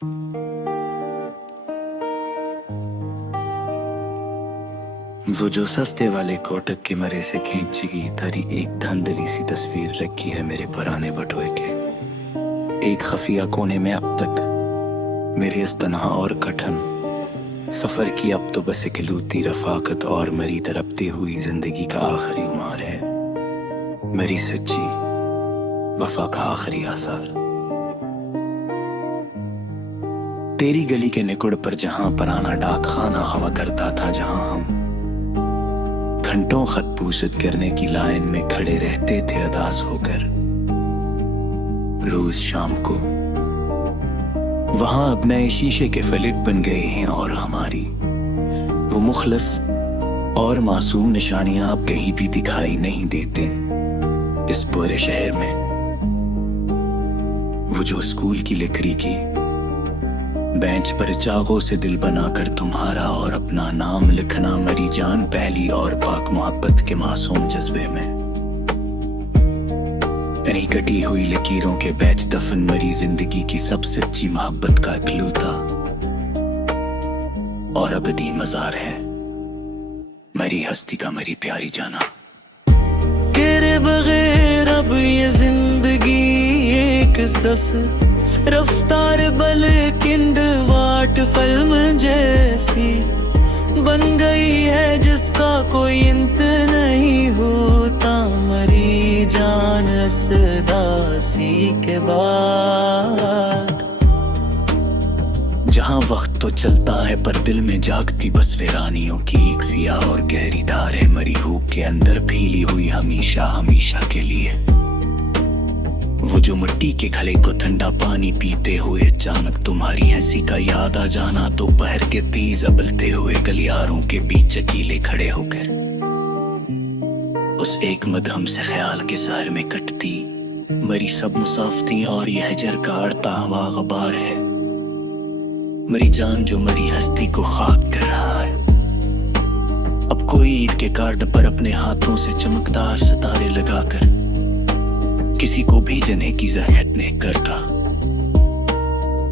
वो जो सस्ते वाले कोटक के मरे से खींची गई तारी एक धंधली सी तस्वीर रखी है मेरे पुराने बटुए के एक खफिया कोने में। अब तक मेरे इस तन्हा और कठिन सफर की अब तो बस एक लूती रफाकत और मरी तड़पती हुई जिंदगी का आखिरी उमार है, मेरी सच्ची वफा का आखिरी आसार। तेरी गली के निकुड़ पर जहां पुराना डाक खाना हवा करता था, जहां हम घंटों खत पूछत करने की लाइन में खड़े रहते थे अदास होकर रोज शाम को, वहां अब नए शीशे के फ्लैट बन गए हैं और हमारी वो मुखलस और मासूम निशानियां अब कहीं भी दिखाई नहीं देते इस पूरे शहर में। वो जो स्कूल की लकड़ी की बेंच पर चाकों से दिल बनाकर तुम्हारा और अपना नाम लिखना, मरी जान पहली और पाक मोहब्बत के मासूम जज्बे में। यानी कटी हुई लकीरों के बैच दफन मरी जिंदगी की सब सच्ची मोहब्बत का इकलौता और अबदी मजार है मरी हस्ती का मरी प्यारी जाना। तेरे बगैर अब ये जिंदगी एक दस रफ्तार बल किंड वाट फिल्म जैसी बन गई है जिसका कोई अंत नहीं होता, मरी जान सदासी के बाद। जहां वक्त तो चलता है पर दिल में जागती बस वीरानियों की एक सियाह और गहरी धार है, मरी हूब के अंदर फैली हुई हमेशा हमेशा के लिए। वो जो मिट्टी के घड़े को ठंडा पानी पीते हुए अचानक तुम्हारी हंसी का याद आ जाना, दोपहर के तेज अबलते हुए गलियारों के बीच अकेले खड़े होकर उस एक मदहम से ख्याल के सहार में कटती मरी सब मुसाफती और यह हजर का अड़ता हवा गबार है, मरी जान जो मरी हस्ती को खाक कर रहा है। अब कोई ईद के कार्ड पर अपने हाथों से चमकदार सितारे लगाकर किसी को भेजने की जहमत नहीं करता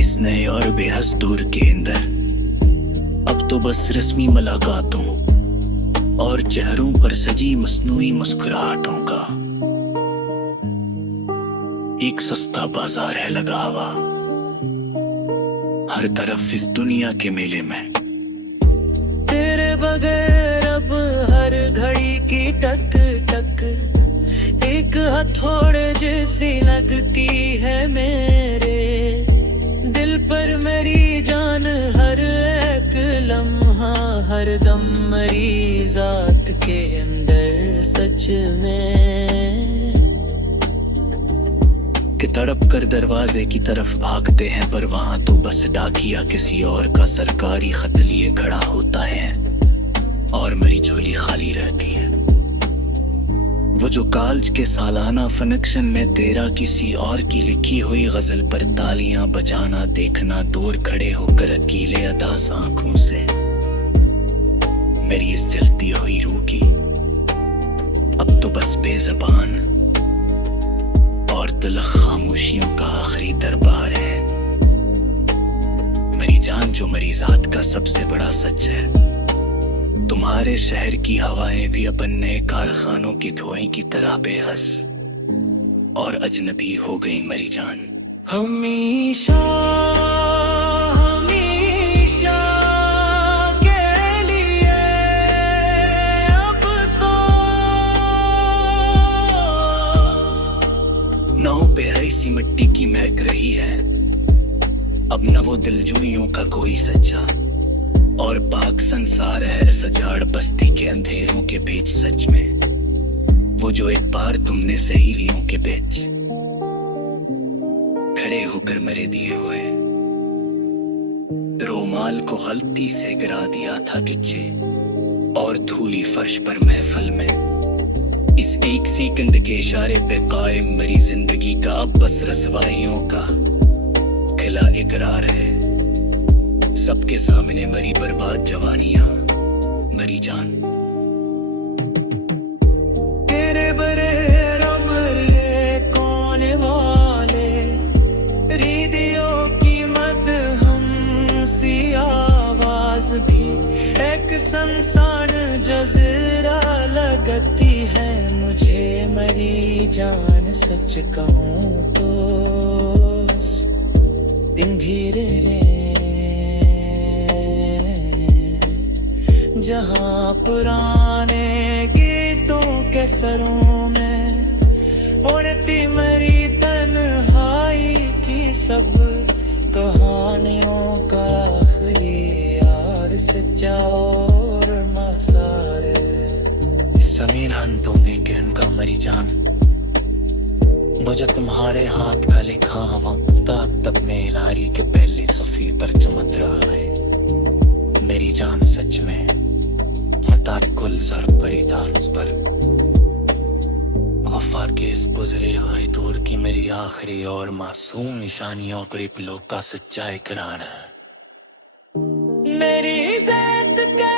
इस नए और बेहद दूर के अंदर। अब तो बस रस्मी मुलाकातों और चेहरों पर सजी मस्नूई मुस्कुराहटों का एक सस्ता बाजार है लगा हुआ हर तरफ इस दुनिया के मेले में। तेरे बगैर अब हर घड़ी की टक टक एक हथौड़े जैसी लगती है मेरे दिल पर, मेरी जान हर एक लम्हा हर दम मरी जात के अंदर सच में। कि तड़प कर दरवाजे की तरफ भागते हैं पर वहां तो बस डाकिया किसी और का सरकारी खत लिए खड़ा होता है और मेरी झोली खाली रहती है। वो जो कॉलेज के सालाना फंक्शन में तेरा किसी और की लिखी हुई गजल पर तालियां बजाना देखना, दूर खड़े होकर अकेले अदास आंखों से मेरी इस जलती हुई रूह की अब तो बस बेज़बान और तलख खामोशियों का आखिरी दरबार है, मेरी जान जो मेरी जात का सबसे बड़ा सच है। तुम्हारे शहर की हवाएं भी अपन नए कारखानों की धुएं की तरह बेहस और अजनबी हो गई मरी जान। हमेशा हमेशा के लिए अब तो नाव पे ऐसी मिट्टी की महक रही है अब न वो दिलजुइयों का कोई सच्चा और पाक संसार है सजाड़ बस्ती के अंधेरों के बीच सच में। वो जो एक बार तुमने सहेलियों के बीच खड़े होकर मेरे दिए हुए रोमाल को गलती से गिरा दिया था गिच्चे और धूली फर्श पर महफिल में इस एक सेकंड के इशारे पे कायम मेरी जिंदगी का अब बस रसवाइयों का खिला इकरार है। सबके सामने मरी बर्बाद जवानियां मरी जान। तेरे बरे रमरे कौन वाले रीदियों की मद इंसान जज़रा लगती है मुझे मेरी जान, सच कहूँ तो दिन धीरे जहाँ पुराने गीतों के सरों में उड़ती मेरी तन्हाई की सब कहानियों का आखिरी यार, सच्चा और मसारे। समीर हन तुम वीकेंड का मरी जान, मुझे तुम्हारे हाथ का लिखा वक्त तब मेरारी के पहले सफी पर चमक रहा है। मेरी जान सच में हतात कुल सर परिदास पर वफा के इस गुजरे हुए दूर की मेरी आखिरी और मासूम निशानियों को रिपलों का सच्चा इकरार है। मेरी ज़ात के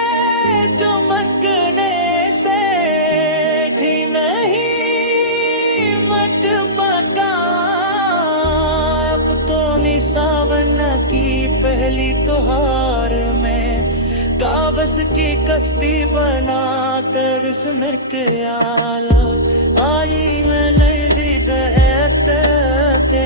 चमकने से भी नहीं मट पका, अब तो निसावन की पहली त्योहार में कागज की कश्ती बना कर सिमर के आला आई मैं नहीं रीत है के